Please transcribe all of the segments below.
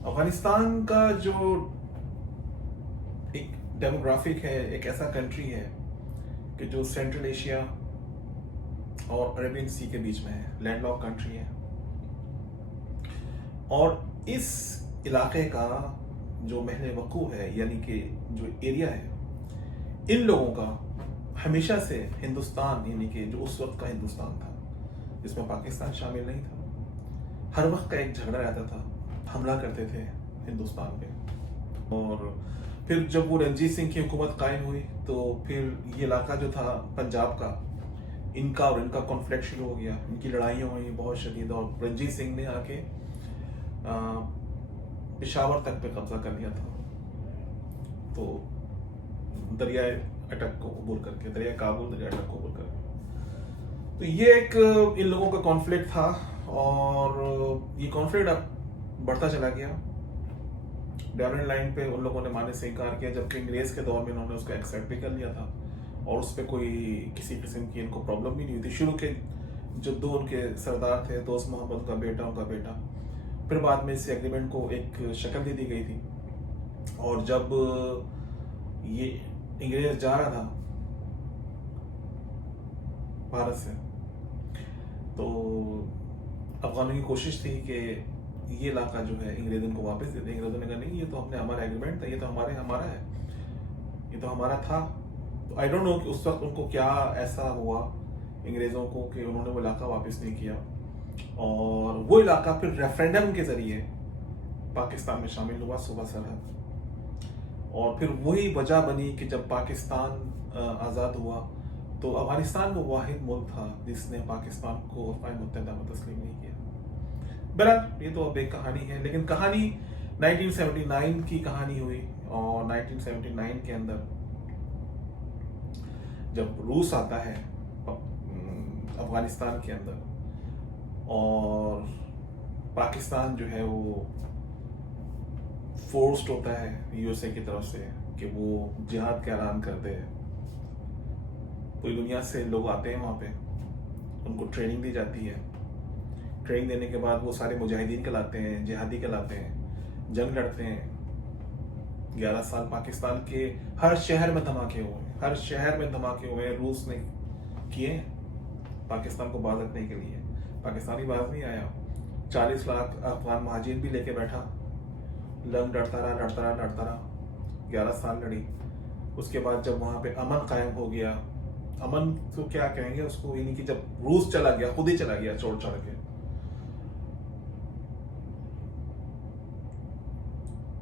अफगानिस्तान का जो एक डेमोग्राफिक है, एक ऐसा कंट्री है कि जो सेंट्रल एशिया और अरेबियन सी के बीच में है, लैंडलॉक कंट्री है। और इस इलाके का जो महल वकूफ़ है, यानी कि जो एरिया है, इन लोगों का हमेशा से हिंदुस्तान, यानी कि जो उस वक्त का हिंदुस्तान था जिसमें पाकिस्तान शामिल नहीं था, हर वक्त का एक झगड़ा रहता था, हमला करते थे हिंदुस्तान पे। और फिर जब वो रंजीत सिंह की हुकूमत कायम हुई तो फिर ये इलाका जो था पंजाब का, इनका और इनका कॉन्फ्लिक्ट शुरू हो गया, इनकी लड़ाइयाँ हुई बहुत शदीद, और रंजीत सिंह ने आके पेशावर तक पे कब्जा कर लिया था। तो दरियाए अटक को अबूर करके, दरिया काबुल दरिया अटक को अबूर करके, तो ये एक इन लोगों का कॉन्फ्लिक्ट था। और ये कॉन्फ्लिक्ट अब बढ़ता चला गया। डेवलपमेंट लाइन पे उन लोगों ने मानने से इनकार किया, जबकि अंग्रेज के दौर में इन्होंने उसको एक्सेप्ट भी कर लिया था और उस पर कोई किसी किस्म की इनको प्रॉब्लम भी नहीं हुई थी। शुरू के जो दो उनके सरदार थे, दोस्त मोहम्मद उनका बेटा, फिर बाद में इस एग्रीमेंट को एक शक्ल दे दी गई थी। और जब ये अंग्रेज जा रहा था भारत से, तो अफगानों की कोशिश थी कि ये इलाका जो है अंग्रेजों को वापस दे दें। अंग्रेजों ने कहा नहीं, ये तो हमने हमारा एग्रीमेंट था, ये तो हमारा है, ये तो हमारा था। तो आई डोंट नो कि उस वक्त उनको क्या ऐसा हुआ अंग्रेजों को कि उन्होंने वो इलाका वापस नहीं किया। और वो इलाका फिर रेफरेंडम के जरिए पाकिस्तान में शामिल हुआ, सूबा सरहद। और फिर वही वजह बनी कि जब पाकिस्तान आज़ाद हुआ तो अफगानिस्तान वो वाहिद मुल्क था जिसने पाकिस्तान को अक़वाम मुत्तहिदा में तस्लीम नहीं किया। बहरहाल ये तो अब एक कहानी है, लेकिन कहानी 1979 की कहानी हुई। और 1979 के अंदर जब रूस आता है अफगानिस्तान के अंदर, और पाकिस्तान जो है वो फोर्स्ड होता है यूएसए की तरफ से कि वो जिहाद का ऐलान कर दे। पूरी दुनिया से लोग आते हैं वहाँ पे, उनको ट्रेनिंग दी जाती है। ट्रेनिंग देने के बाद वो सारे मुजाहिदीन कहलाते हैं, जिहादी कहलाते हैं, जंग लड़ते हैं। 11 साल पाकिस्तान के हर शहर में धमाके हुए हैं, हर शहर में धमाके हुए हैं, रूस ने किए पाकिस्तान को बाज रखने के लिए। पाकिस्तानी बाज नहीं आया। 40 लाख अफगान महाजिर भी लेके बैठा, लंग लड़ता रहा। 11 साल लड़ी। उसके बाद जब वहाँ पे अमन कायम हो गया, अमन तो क्या कहेंगे उसको, यानी कि जब रूस चला गया, खुद ही चला गया छोड़ छाड़ के,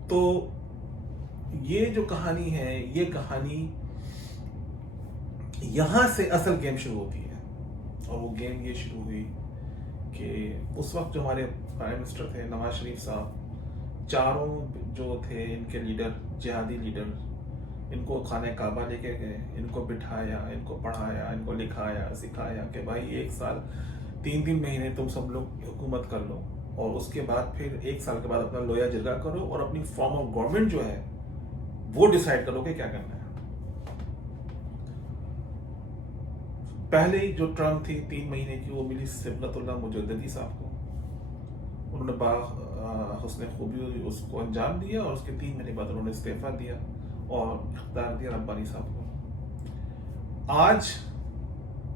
तो ये जो कहानी है, ये कहानी यहां से असल गेम शुरू होती है। और वो गेम ये शुरू हुई कि उस वक्त जो हमारे प्राइम मिनिस्टर थे नवाज शरीफ साहब, चारों जो थे इनके लीडर, जिहादी लीडर, इनको खाने काबा लेके गए, इनको बिठाया, इनको पढ़ाया, इनको लिखाया, सिखाया कि भाई 1 साल 3 महीने तुम सब लोग हुकूमत कर लो, और उसके बाद फिर 1 साल के बाद अपना लोया जिरगा करो और अपनी फॉर्म ऑफ गवर्नमेंट जो है वो डिसाइड करो कि क्या करना है। पहले ही जो टर्म थी 3 महीने की, वो मिली सिबगतुल्लाह मुजद्दिदी साहब को। उन्होंने हुस्न खूबी उसको अंजाम दिया और उसके 3 महीने बाद उन्होंने इस्तीफा दिया और इख्तियार दिया रब्बानी साहब को। आज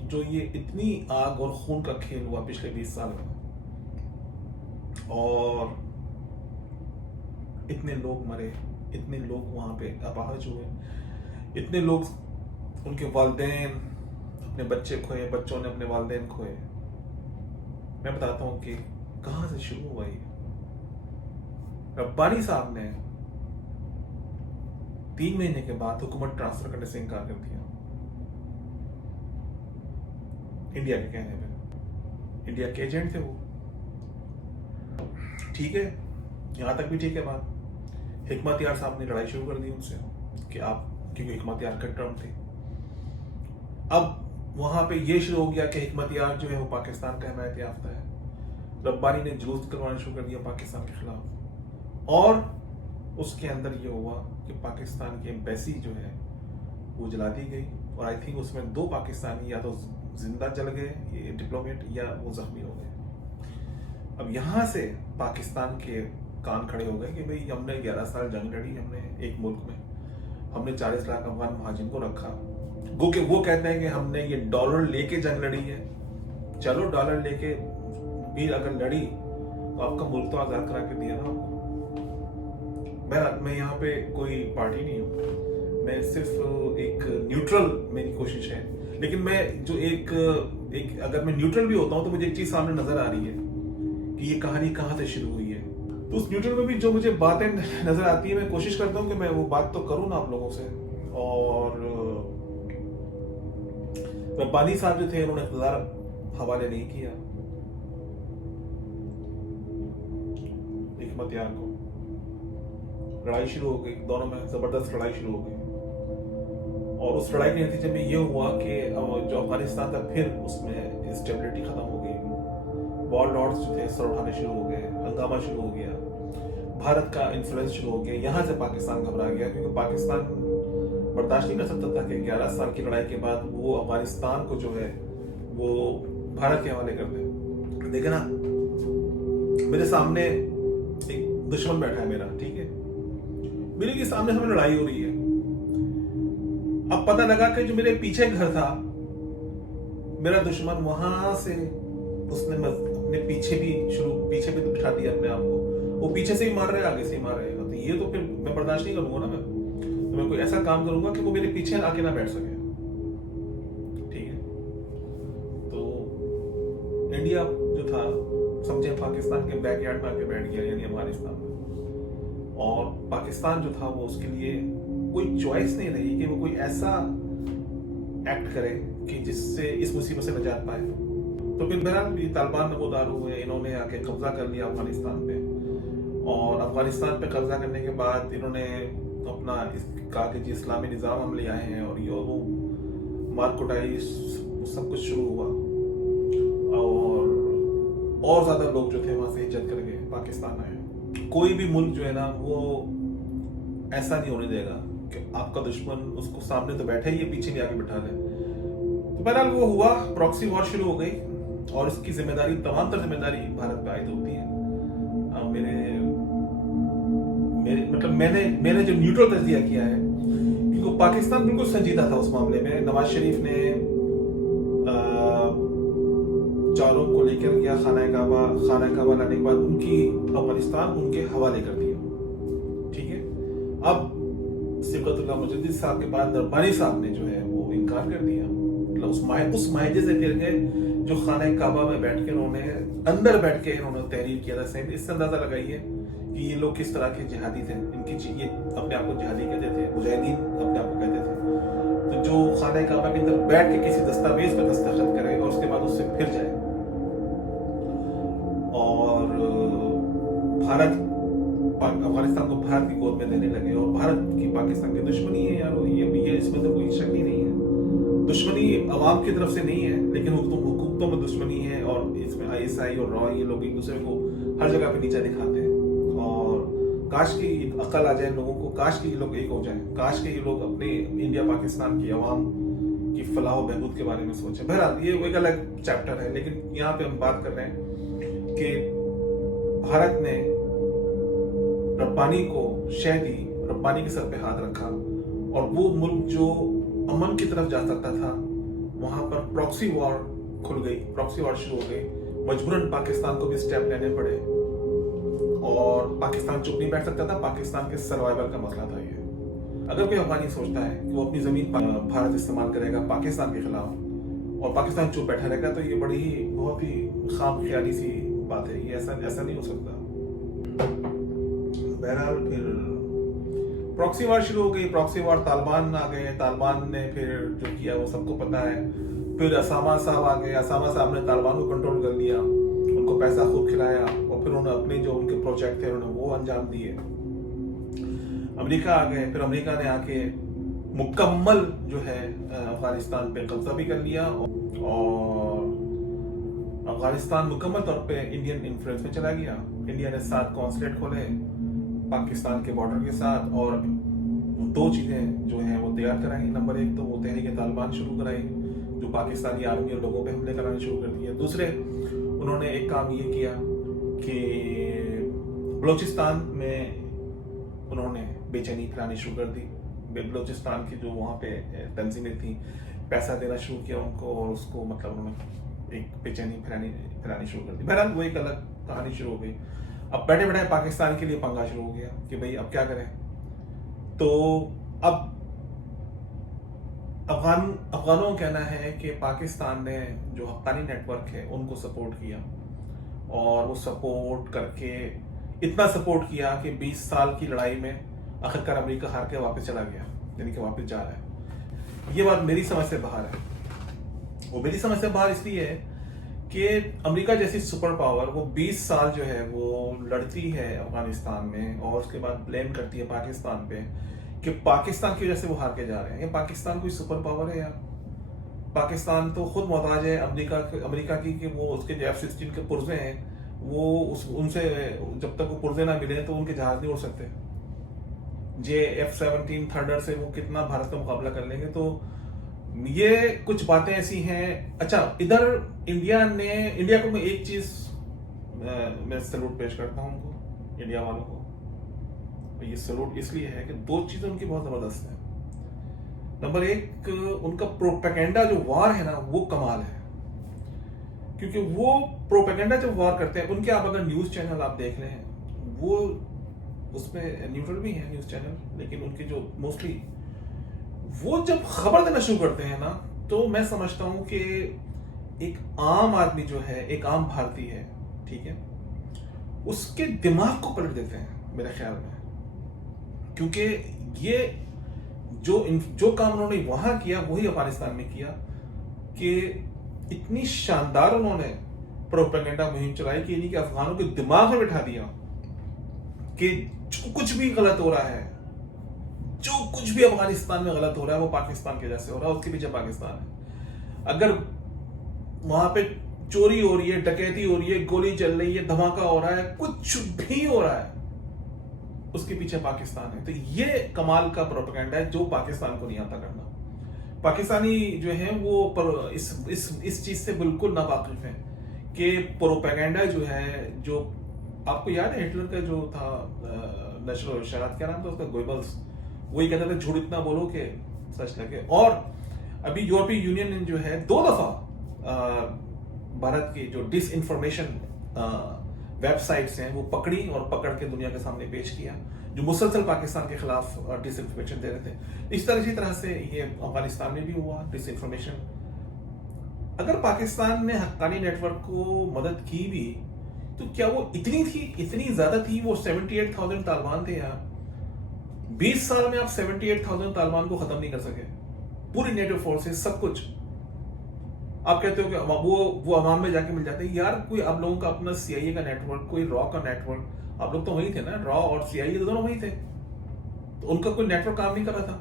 जो ये इतनी आग और खून का खेल हुआ पिछले 20 साल में, और इतने लोग मरे, इतने लोग वहां पे अपाहज हुए, इतने लोग, उनके वालिदैन अपने बच्चे खोए, बच्चों ने अपने वालिदैन खोए। मैं बताता हूं कि कहां से शुरू हुआ ये। रब्बानी साहब ने 3 महीने के बाद हुकूमत ट्रांसफर करने से इनकार कर दिया, इंडिया के कहने पे। इंडिया के एजेंट थे वो, ठीक है, यहां तक भी ठीक है बात। हिकमत यार साहब ने लड़ाई शुरू कर दी उनसे कि आप, क्योंकि हिकमत यार का टर्म थे। अब वहां पे ये शुरू हो गया कि हिकमत यार जो है वो पाकिस्तान का हिमायत याफ्ता है। रब्बानी ने जुलूस करवाना शुरू कर दिया पाकिस्तान के खिलाफ, और उसके अंदर ये हुआ कि पाकिस्तान की एम्बेसी जो है वो जला दी गई। और आई थिंक उसमें 2 पाकिस्तानी या तो जिंदा जल गए, ये डिप्लोमेट, या वो जख्मी हो गए। अब यहाँ से पाकिस्तान के कान खड़े हो गए कि भाई हमने 11 साल जंग लड़ी, हमने एक मुल्क में, हमने 40 लाख अफगान महाजिन को रखा। वो कहते हैं कि हमने ये डॉलर लेके जंग लड़ी है। चलो डॉलर लेके भी अगर लड़ी तो आपका मुल्क तो आजाद करा के दिया ना आपको। मैं यहाँ पे कोई पार्टी नहीं हूँ, मैं सिर्फ एक न्यूट्रल मेरी कोशिश है। लेकिन मैं जो एक अगर मैं न्यूट्रल भी होता हूँ तो मुझे एक चीज सामने नजर आ रही है कि ये कहानी कहाँ से शुरू हुई है। तो उस न्यूट्रल में भी जो मुझे बातें नजर आती है, मैं कोशिश करता हूँ कि मैं वो बात तो करूँ ना आप लोगों से। और रब्बानी साहब जो थे उन्होंने इख्तियार हवाले नहीं किया हिकमत यार को, लड़ाई शुरू हो गई, दोनों में जबरदस्त लड़ाई शुरू हो गई। और उस लड़ाई के नतीजे में ये हुआ कि जो अफगानिस्तान था फिर उसमें स्टेबिलिटी खत्म हो गई, वॉर लॉर्ड्स जो थे सर उठाने शुरू हो गए, हंगामा शुरू हो गया, भारत का इन्फ्लुएंस शुरू हो गया। यहाँ से पाकिस्तान घबरा गया क्योंकि पाकिस्तान बर्दाश्त नहीं कर सकता था कि 11 साल की लड़ाई के बाद वो अफगानिस्तान को जो है वो भारत के हवाले कर दे। देखिए ना, मेरे सामने एक दुश्मन बैठा है मेरा, ठीक है, मेरे के सामने हमें लड़ाई हो रही है। अब पता लगा कि जो मेरे पीछे घर था मेरा दुश्मन, वहां से उसने अपने पीछे भी तो बिठा दिया अपने आप को, वो पीछे से ही मार रहे, आगे से ही मार रहे। तो ये तो फिर मैं बर्दाश्त नहीं करूंगा ना। मैं कोई ऐसा काम करूंगा कि वो मेरे पीछे आके ना बैठ सके, ठीक है। तो इंडिया जो था समझे पाकिस्तान के बैकयार्ड में आके बैठ गया, यानी अफगानिस्तान में। और पाकिस्तान जो था वो उसके लिए कोई चॉइस नहीं रही कि वो कोई ऐसा एक्ट करे कि जिससे इस मुसीबत से निजात पाए। तो फिर बहरहाल तालिबान नमोदार हुए, इन्होंने आके कब्जा कर लिया अफगानिस्तान पे। और अफगानिस्तान पे कब्जा करने के बाद इन्होंने अपना कहा कि जी इस्लामी निज़ाम हम ले आए हैं, और ये वो मार कुटाई सब कुछ शुरू हुआ। और ज्यादा लोग जो थे वहां से हिजरत करके पाकिस्तान आए। कोई भी मुल्क जो है ना वो ऐसा नहीं होने देगा कि आपका दुश्मन उसको सामने तो बैठे ही है, पीछे नहीं आके बिठा ले। तो बहरहाल वो हुआ, प्रॉक्सी वॉर शुरू हो गई, और इसकी जिम्मेदारी, तमाम तर जिम्मेदारी भारत पे आयद होती है। मतलब मैंने जो न्यूट्रल तज्जिया किया है, क्योंकि पाकिस्तान बिल्कुल संजीदा था उस मामले में। नवाज शरीफ ने चारों को लेकर गया खाना काबा लाने के बाद उनकी अफगानिस्तान उनके हवाले कर दिया, ठीक है। अब सिबकतुल्लाह मुजद्दिद साहब के बाद रब्बानी साहब ने जो है वो इनकार कर दिया। मतलब उस माहिदे से फिर गए जो खाना काबा में बैठ के उन्होंने अंदर बैठ के उन्होंने तहरीर किया था। सही, इससे अंदाजा लगाइए कि ये लोग किस तरह के जिहादी थे। ये अपने आप को जिहादी कहते थे, मुजाहिदीन अपने आप को कहते थे। तो जो खाना काबा के अंदर बैठ के किसी दस्तावेज पर दस्तखत करे और उसके बाद उससे फिर जाए, और भारत अफगानिस्तान को भारत की गोद में देने लगे, और भारत की पाकिस्तान की दुश्मनी है यार, ये इसमें तो कोई शक ही नहीं है। दुश्मनी अवाम की तरफ से नहीं है, लेकिन हुकूमतों में दुश्मनी है। और इसमें ISI और रॉ ये लोग एक दूसरे को हर जगह पे नीचा दिखाते हैं। और काश की अकल आ जाए लोगों को, काश के ये लोग एक हो जाए, काश के ये लोग अपने इंडिया पाकिस्तान की अवाम की फलाह और बहबूद के बारे में सोचें। बहरहाल ये एक अलग चैप्टर है, लेकिन यहाँ पे हम बात कर रहे हैं कि भारत ने रब्बानी को शह दी, रब्बानी के सर पे हाथ रखा, और वो मुल्क जो अमन की तरफ जा सकता था वहां पर प्रॉक्सी वॉर खुल गई, प्रॉक्सी वॉर शुरू हो गई। मजबूरन पाकिस्तान को भी स्टेप लेने पड़े, और पाकिस्तान चुप नहीं बैठ सकता था। पाकिस्तान के सर्वाइवल का मसला था ये। अगर कोई अफगानी सोचता है कि वो अपनी जमीन भारत इस्तेमाल करेगा पाकिस्तान के खिलाफ, और पाकिस्तान चुप बैठा रहेगा, तो ये बड़ी ही बहुत ही खाम ख्याली सी बात है। ये ऐसा नहीं हो सकता। बहरहाल फिर प्रॉक्सी वॉर शुरू हो गई। प्रॉक्सी वॉर तालिबान आ गए, तालिबान ने फिर जो किया वो सबको पता है। फिर असामा साहब आ गए, असामा साहब ने तालिबान को कंट्रोल कर लिया, उनको पैसा खूब खिलाया, और फिर उन्होंने अपने जो उनके प्रोजेक्ट थे उन्होंने वो अंजाम दिए। अमेरिका आ गए, फिर अमेरिका ने आके मुकम्मल जो है अफगानिस्तान पे कब्जा भी कर लिया, और अफगानिस्तान मुकम्मल तौर पे इंडियन इन्फ्लुएंस में चला गया। इंडिया ने 7 कॉन्सुलेट खोले पाकिस्तान के बॉर्डर के साथ, और 2 चीजें जो हैं वो तैयार कराई। नंबर 1 तो वो तहरीक तालिबान शुरू कराई, जो पाकिस्तानी आर्मी और लोगों पे हमले कराने शुरू कर दिए। दूसरे उन्होंने एक काम ये किया कि बलूचिस्तान में उन्होंने बेचैनी फैलानी शुरू कर दी। बलूचिस्तान की जो वहाँ पे तंजीमें थी, पैसा देना शुरू किया उनको, और उसको मतलब उन्होंने एक बेचैनी फैलानी शुरू कर दी। बहरहाल वो एक अलग कहानी शुरू हो गई। अब बैठे बैठे पाकिस्तान के लिए पंगा शुरू हो गया कि भाई अब क्या करें। तो अब अफगानों का कहना है कि पाकिस्तान ने जो हक्कानी नेटवर्क है उनको सपोर्ट किया, और वो सपोर्ट करके इतना सपोर्ट किया कि 20 साल की लड़ाई में आखिरकार अमेरिका हार के वापस चला गया, यानी कि वापस जा रहा है। ये बात मेरी समझ से बाहर है। वो मेरी समझ से बाहर इसलिए है कि अमेरिका जैसी सुपर पावर वो 20 साल जो है वो लड़ती है अफगानिस्तान में, और उसके बाद ब्लेम करती है पाकिस्तान पे कि पाकिस्तान की वजह से वो हार के जा रहे हैं। ये पाकिस्तान कोई सुपर पावर है यार? पाकिस्तान तो खुद मोहताज है अमेरिका की कि वो उसके जो F-16 के पुर्जे हैं वो उनसे जब तक वो पुर्जे ना मिले तो उनके जहाज नहीं उड़ सकते। जे F-17 थंडर से वो कितना भारत का मुकाबला कर लेंगे। तो ये कुछ बातें ऐसी हैं। अच्छा, इधर इंडिया को मैं एक चीज मैं सैल्यूट पेश करता हूँ उनको, इंडिया वालों को। ये सैल्यूट इसलिए है कि दो चीजें उनकी बहुत जबरदस्त है। नंबर एक, उनका प्रोपेगेंडा जो वार है ना वो कमाल है, क्योंकि वो प्रोपेगेंडा जब वार करते हैं उनके, आप अगर न्यूज चैनल आप देख रहे हैं वो उसमें न्यूट्रल भी है न्यूज चैनल, लेकिन उनके जो मोस्टली वो जब खबर देना शुरू करते हैं ना, तो मैं समझता हूं कि एक आम आदमी जो है, एक आम भारतीय है, ठीक है, उसके दिमाग को पलट देते हैं मेरे ख्याल में। क्योंकि ये जो काम उन्होंने वहां किया वही अफगानिस्तान में किया, कि इतनी शानदार उन्होंने प्रोपेगेंडा मुहिम चलाई कि इन्हीं के अफगानों के दिमाग में बिठा दिया कि जो कुछ भी गलत हो रहा है, जो कुछ भी अफगानिस्तान में गलत हो रहा है वो पाकिस्तान की वजह से हो रहा है, उसके पीछे पाकिस्तान है। अगर वहां पे चोरी हो रही है, डकैती हो रही है, गोली चल रही है, धमाका हो रहा है, कुछ भी हो रहा है, उसके पीछे पाकिस्तान है। तो ये कमाल का प्रोपेगेंडा है जो पाकिस्तान को नहीं आता करना। पाकिस्तानी जो है वो इस चीज से बिल्कुल नावाकिफ है कि प्रोपेगेंडा जो है, जो आपको याद है हिटलर का जो था नेशनल इशारात, क्या नाम था उसका, गोइबल्स, वही कहता था झूठ इतना बोलो कि सच लगे। और अभी यूरोपीय यूनियन ने जो है 2 दफा भारत की जो डिस इंफॉर्मेशन वेबसाइट्स हैं वो पकड़ी और पकड़ के दुनिया के सामने पेश किया, जो मुसलसल पाकिस्तान के खिलाफ डिस इंफॉर्मेशन दे रहे थे। इसी तरह से ये अफगानिस्तान में भी हुआ डिस इंफॉर्मेशन। अगर पाकिस्तान ने हक्कानी नेटवर्क को मदद की भी तो क्या वो इतनी थी, इतनी ज्यादा थी? वो 78,000 तालिबान थे यार। 20 साल में आप 78,000 तालिबान को खत्म नहीं कर सके, पूरी नेटो फोर्सेस सब कुछ। आप कहते हो कि वो अवाम में जाके मिल जाते हैं यार। कोई आप लोगों का अपना CIA का नेटवर्क, कोई रॉ का नेटवर्क, आप लोग तो वही थे ना, रॉ और CIA तो दोनों वही थे, तो उनका कोई नेटवर्क काम नहीं कर रहा था।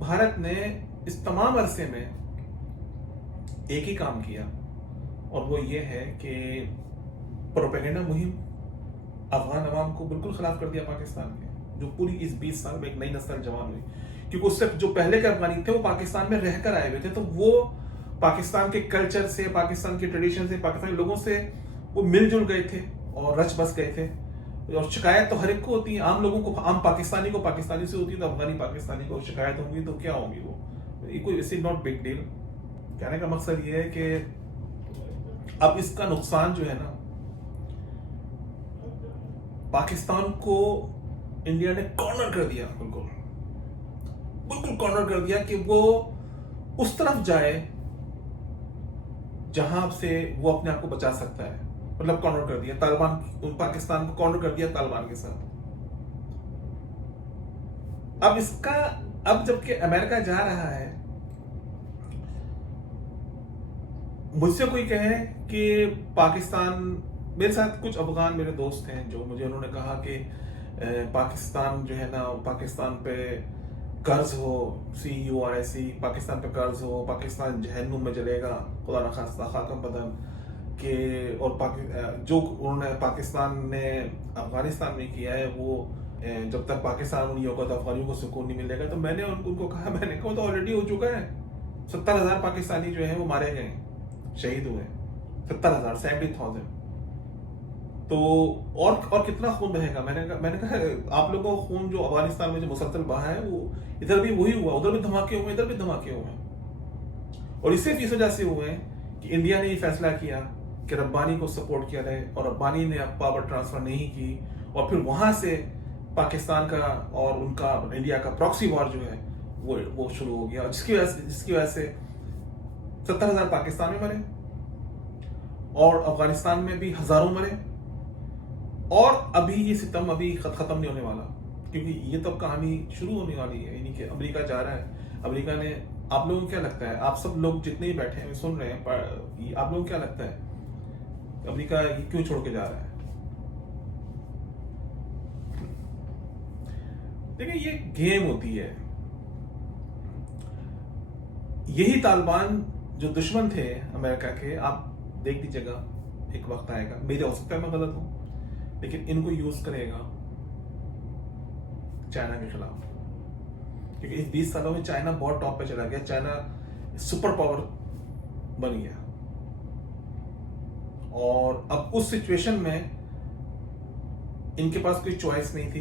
भारत ने इस तमाम अरसे में एक ही काम किया, और वो ये है कि प्रोपेगेंडा मुहिम अफगान अवाम को बिल्कुल खिलाफ कर दिया पाकिस्तान के, जो पूरी इस 20 साल में एक नई नस्ल जवान हुई। क्योंकि उससे जो पहले के अफगानी थे वो पाकिस्तान में रहकर आए हुए थे, तो वो पाकिस्तान के कल्चर से, पाकिस्तान के ट्रेडिशन से, पाकिस्तानी लोगों से वो मिलजुल गए थे और रच बस गए थे। और शिकायत तो हर एक को होती है, आम लोगों को, आम पाकिस्तानी को पाकिस्तानी से होती है, तो अफगानी पाकिस्तानी को शिकायत होगी, तो क्या होगी वो, कोई इट्स नॉट बिग डील। कहने का मकसद ये है कि अब इसका नुकसान जो है ना, पाकिस्तान को इंडिया ने कॉर्नर कर दिया, बिल्कुल कॉर्नर कर दिया कि वो उस तरफ जाए जहां से वो अपने आप को बचा सकता है। मतलब कॉर्नर कर दिया तालिबान, पाकिस्तान को कॉर्नर कर दिया तालिबान के साथ। अब जबकि अमेरिका जा रहा है, मुझसे कोई कहे कि पाकिस्तान, मेरे साथ कुछ अफगान मेरे दोस्त हैं जो मुझे उन्होंने कहा कि पाकिस्तान जो है ना, पाकिस्तान पे कर्ज हो, CURIC, पाकिस्तान पे कर्ज हो, पाकिस्तान जहन्नुम में जलेगा, खुदा न खास्ता, खाकम बदन के। और जो उन्होंने पाकिस्तान ने अफगानिस्तान में किया है, वो जब तक पाकिस्तान नहीं होगा तो अफगानियों को सुकून नहीं मिलेगा। तो मैंने उनको कहा, मैंने कहा तो ऑलरेडी हो चुका है। 70,000 पाकिस्तानी जो है वो मारे गए, शहीद हुए, 70,000, 70,000। तो और कितना खून बहेगा। मैंने कहा आप लोगों का खून जो अफगानिस्तान में जो मुसलसल बहा है वो इधर भी वही हुआ, उधर भी धमाके हुए, इधर भी धमाके हुए, और सिर्फ इस वजह से हुए हैं कि इंडिया ने ये फैसला किया कि रब्बानी को सपोर्ट किया जाए, और रब्बानी ने पावर ट्रांसफर नहीं की, और फिर वहां से पाकिस्तान का और उनका इंडिया का प्रॉक्सी वॉर जो है वो शुरू हो गया, जिसकी वजह से 70,000 पाकिस्तान में मरे और अफगानिस्तान में भी हजारों मरे, और अभी ये सितम अभी खत्म नहीं होने वाला, क्योंकि ये तो कहानी शुरू होने वाली है। यानी कि अमेरिका जा रहा है, अमेरिका ने, आप लोगों को क्या लगता है, आप सब लोग जितने ही बैठे हैं सुन रहे हैं, आप लोगों को क्या लगता है अमेरिका ये क्यों छोड़ के जा रहा है? देखिए ये गेम होती है। यही तालिबान जो दुश्मन थे अमेरिका के, आप देख लीजिएगा एक वक्त आएगा, मेरे हो सकता है मैं गलत हूं, लेकिन इनको यूज करेगा चाइना के खिलाफ, क्योंकि इस 20 सालों में चाइना बहुत टॉप पे चला गया, चाइना सुपर पावर बन गया, और अब उस सिचुएशन में इनके पास कोई चॉइस नहीं थी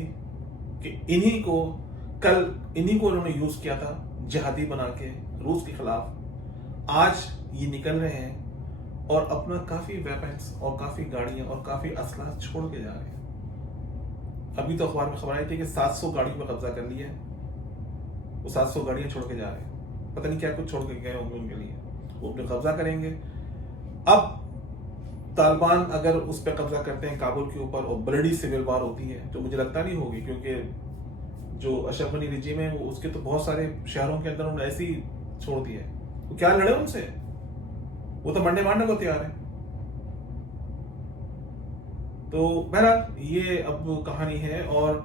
कि इन्हीं को उन्होंने यूज किया था जिहादी बना के रूस के खिलाफ। आज ये निकल रहे हैं और अपना काफी वेपन्स और काफी गाड़ियां और काफी असला छोड़ के जा रहे हैं। अभी तो अखबार में खबर आई थी कि 700 गाड़ियों पर कब्जा कर लिया है, वो 700 गाड़ियां छोड़ के जा रहे हैं, पता नहीं क्या कुछ छोड़ के गए होंगे उनके लिए, वो अपने कब्जा करेंगे। अब तालिबान अगर उस पर कब्जा करते हैं काबुल के ऊपर और बड़ी सिविल वार होती है, तो मुझे लगता नहीं होगी, क्योंकि जो अशरफ गनी रिजीम है वो उसके तो बहुत सारे शहरों के अंदर उन्होंने ऐसे ही छोड़ दिया है, वो क्या लड़े उनसे, वो तो मरने मारने को तैयार है। तो बहरहाल ये अब कहानी है, और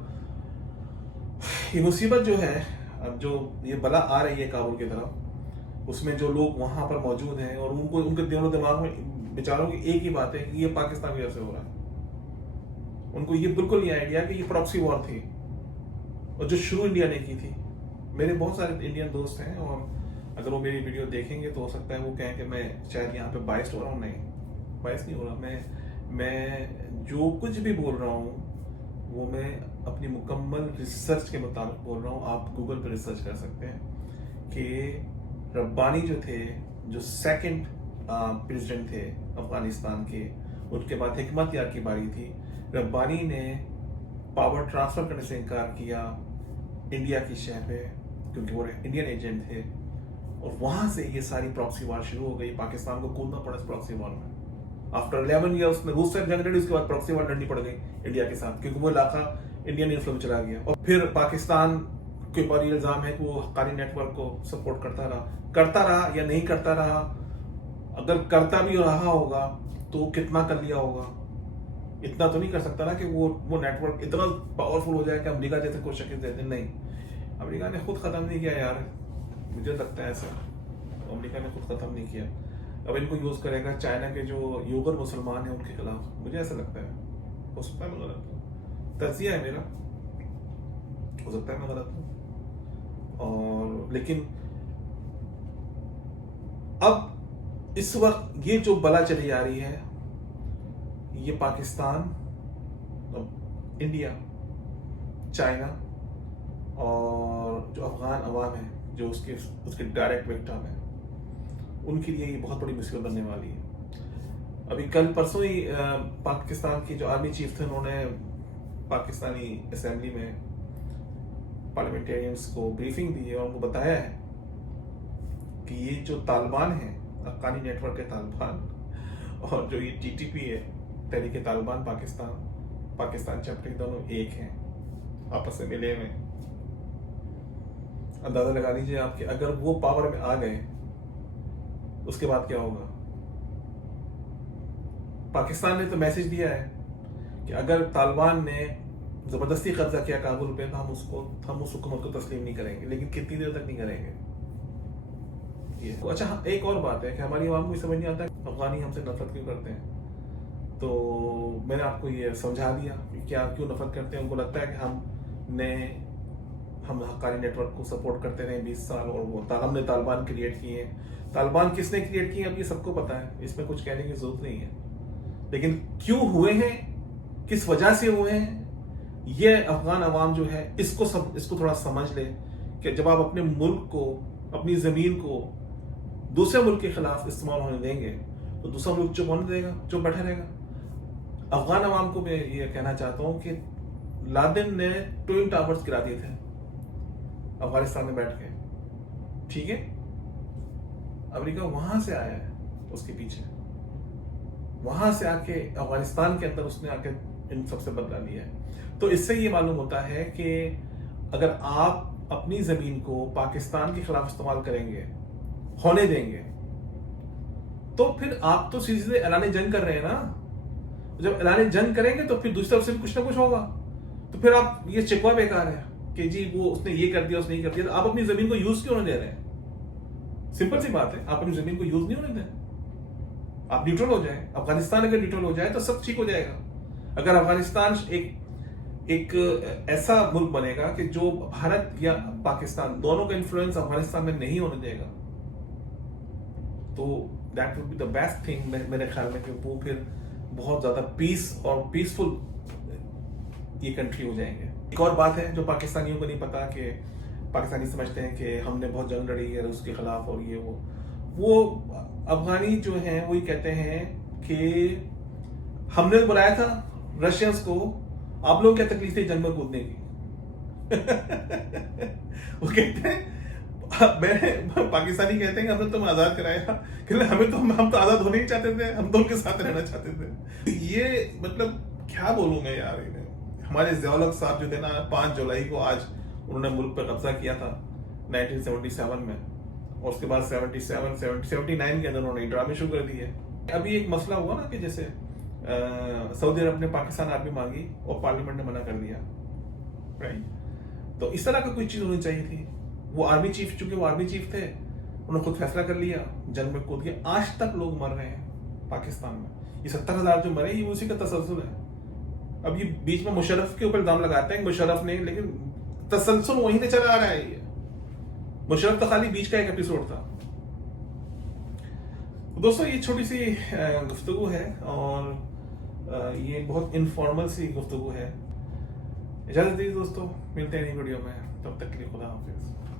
ये मुसीबत जो है, अब जो ये बला आ रही है काबुल की तरफ, उसमें जो लोग वहां पर मौजूद हैं और उनको उनके दिलों दिमाग में बेचारों की एक ही बात है कि ये पाकिस्तान की वजह से हो रहा है। उनको ये बिल्कुल नहीं आइडिया कि ये प्रॉक्सी वॉर थी, और जो शुरू इंडिया ने की थी। मेरे बहुत सारे इंडियन दोस्त हैं, और अगर वो मेरी वीडियो देखेंगे तो हो सकता है वो कहें कि मैं शायद यहाँ पे बाइस्ड हो रहा हूँ। नहीं, बाइस नहीं हो रहा, मैं जो कुछ भी बोल रहा हूँ वो मैं अपनी मुकम्मल रिसर्च के मुताबिक बोल रहा हूँ। आप गूगल पर रिसर्च कर सकते हैं कि रब्बानी जो थे, जो सेकंड प्रेसिडेंट थे अफगानिस्तान के, उनके बाद हिकमत यार की बारी थी। रब्बानी ने पावर ट्रांसफर करने से इनकार किया इंडिया की शह पे, क्योंकि वो इंडियन एजेंट थे, और वहां से ये सारी प्रॉक्सी वार शुरू हो गई। पाकिस्तान को कूदना पड़ा इस प्रॉक्सी वार में। आफ्टर 11 ईयर्स में रूस से जंग लड़ी, उसके बाद प्रॉक्सी वार लड़नी पड़ गई इंडिया के साथ, क्योंकि वो इलाका इंडियन इन्फ्लुएंस चला गया। और फिर पाकिस्तान के ऊपर ये इल्जाम है कि वो हक्कानी नेटवर्क को सपोर्ट करता रहा या नहीं करता रहा। अगर करता भी रहा होगा तो कितना कर लिया होगा, इतना तो नहीं कर सकता ना कि वो नेटवर्क इतना पावरफुल हो जाए कि अमेरिका जैसे कोई शक्ल दे दे। नहीं, अमेरिका ने खुद खत्म नहीं किया यार, मुझे लगता है ऐसा, अमेरिका ने खुद खत्म नहीं किया। अब इनको यूज करेगा चाइना के जो यूगर मुसलमान हैं उनके खिलाफ, मुझे ऐसा लगता है। हो सकता है मैं गलत हूँ, तजिया है मेरा, हो सकता है मैं गलत हूँ। और लेकिन अब इस वक्त ये जो बला चली आ रही है, ये पाकिस्तान, इंडिया, चाइना और जो अफगान अवाम है, जो उसके डायरेक्ट विक्टिम है, उनके लिए ये बहुत बड़ी मुसीबत बनने वाली है। अभी कल परसों ही पाकिस्तान की जो आर्मी चीफ थे, उन्होंने पाकिस्तानी असेंबली में पार्लियामेंटेरियंस को ब्रीफिंग दी है और उनको बताया है कि ये जो तालिबान है, हक्कानी नेटवर्क के तालिबान, और जो ये टीटीपी है, तहरीक तालिबान पाकिस्तान चैप्टर, दोनों एक हैं, आपस में मिले हुए। अंदाजा लगा लीजिए आप कि अगर वो पावर में आ गए उसके बाद क्या होगा। पाकिस्तान ने तो मैसेज दिया है कि अगर तालिबान ने जबरदस्ती कब्जा किया काबुल पे, तो हम उस हुकूमत को तस्लीम नहीं करेंगे, लेकिन कितनी देर तक नहीं करेंगे ये। अच्छा, एक और बात है कि हमारी आवाम को समझ नहीं आता अफगानी हमसे नफरत क्यों करते हैं। तो मैंने आपको ये समझा दिया कि क्या क्यों नफरत करते हैं। उनको लगता है कि हम हक्कानी नेटवर्क को सपोर्ट करते रहे 20 साल, और वो हमने तालिबान क्रिएट किए हैं। तालिबान किसने क्रिएट किए अब ये सबको पता है, इसमें कुछ कहने की जरूरत नहीं है। लेकिन क्यों हुए हैं किस वजह से हुए हैं, ये अफगान अवाम जो है इसको थोड़ा समझ ले कि जब आप अपने मुल्क को, अपनी ज़मीन को दूसरे मुल्क के खिलाफ इस्तेमाल होने देंगे तो दूसरा मुल्क चुप होने देगा, चुप बैठा रहेगा। अफगान अवाम को मैं ये कहना चाहता हूँ कि लादेन ने ट्विन टावर्स गिरा दिए थे अफगानिस्तान में बैठ के, ठीक है। अमेरिका वहां से आया है, उसके पीछे वहां से आके अफगानिस्तान के अंदर उसने आके इन सबसे बदला लिया है। तो इससे ये मालूम होता है कि अगर आप अपनी जमीन को पाकिस्तान के खिलाफ इस्तेमाल करेंगे, होने देंगे, तो फिर आप तो सीधे ऐलान जंग कर रहे हैं ना। जब ऐलान जंग करेंगे तो फिर दूसरी तरफ से भी कुछ ना कुछ होगा। तो फिर आप ये शिकवा बेकार है कि जी वो उसने ये कर दिया, उसने ये कर दिया। तो आप अपनी जमीन को यूज क्यों नहीं दे रहे हैं? सिंपल सी बात है, आप अपनी जमीन को यूज नहीं होने दें, आप न्यूट्रल हो जाए। अफगानिस्तान अगर न्यूट्रल हो जाए तो सब ठीक हो जाएगा। अगर अफगानिस्तान एक ऐसा मुल्क बनेगा कि जो भारत या पाकिस्तान दोनों का इन्फ्लुएंस अफगानिस्तान में नहीं होने देगा, तो that would be the best thing मेरे ख्याल में, कि वो फिर बहुत ज्यादा पीस और पीसफुल ये कंट्री हो जाएंगे। एक और बात है जो पाकिस्तानियों को नहीं पता, कि पाकिस्तानी समझते हैं कि हमने बहुत जंग लड़ी है उसके खिलाफ और ये वो अफगानी जो हैं वही कहते हैं कि हमने बुलाया था रशियंस को, आप लोग क्या तकलीफ थी जंग में कूदने की। वो कहते हैं, मैं पाकिस्तानी कहते हैं कि हमने तुम्हें आजाद कराया, कि हमें तो हम तो आजाद होने ही चाहते थे, हम तो उनके साथ रहना चाहते थे। ये मतलब क्या बोलूं मैं यार। हमारे ज़िया-उल-हक साहब जो थे ना, 5 जुलाई को आज उन्होंने मुल्क पर कब्जा किया था 1977 में, और उसके बाद 79 के अंदर उन्होंने ड्रामे शुरू कर दिए। अभी एक मसला हुआ ना कि जैसे सऊदी अरब ने पाकिस्तान आर्मी मांगी और पार्लियामेंट ने मना कर दिया, राइट। तो इस तरह का कोई चीज होनी चाहिए थी। वो आर्मी चीफ, चूंकि वो आर्मी चीफ थे, उन्होंने खुद फैसला कर लिया, जंग में कूद गए। आज तक लोग मर रहे हैं पाकिस्तान में, ये 70,000 जो मरे, ये उसी का तसलसल है। अब ये बीच में मुशर्रफ के ऊपर इल्जाम लगाते हैं, मुशर्रफ ने, लेकिन तसलसल वहीं से चला आ रहा है। ये मुशर्रफ तो खाली बीच का एक एपिसोड था। दोस्तों ये छोटी सी गुफ्तगू है, और ये बहुत इनफॉर्मल सी गुफ्तगू है। इजाजत दीजिए दोस्तों, मिलते हैं नई वीडियो में, तब तक के लिए खुदा हाफिज।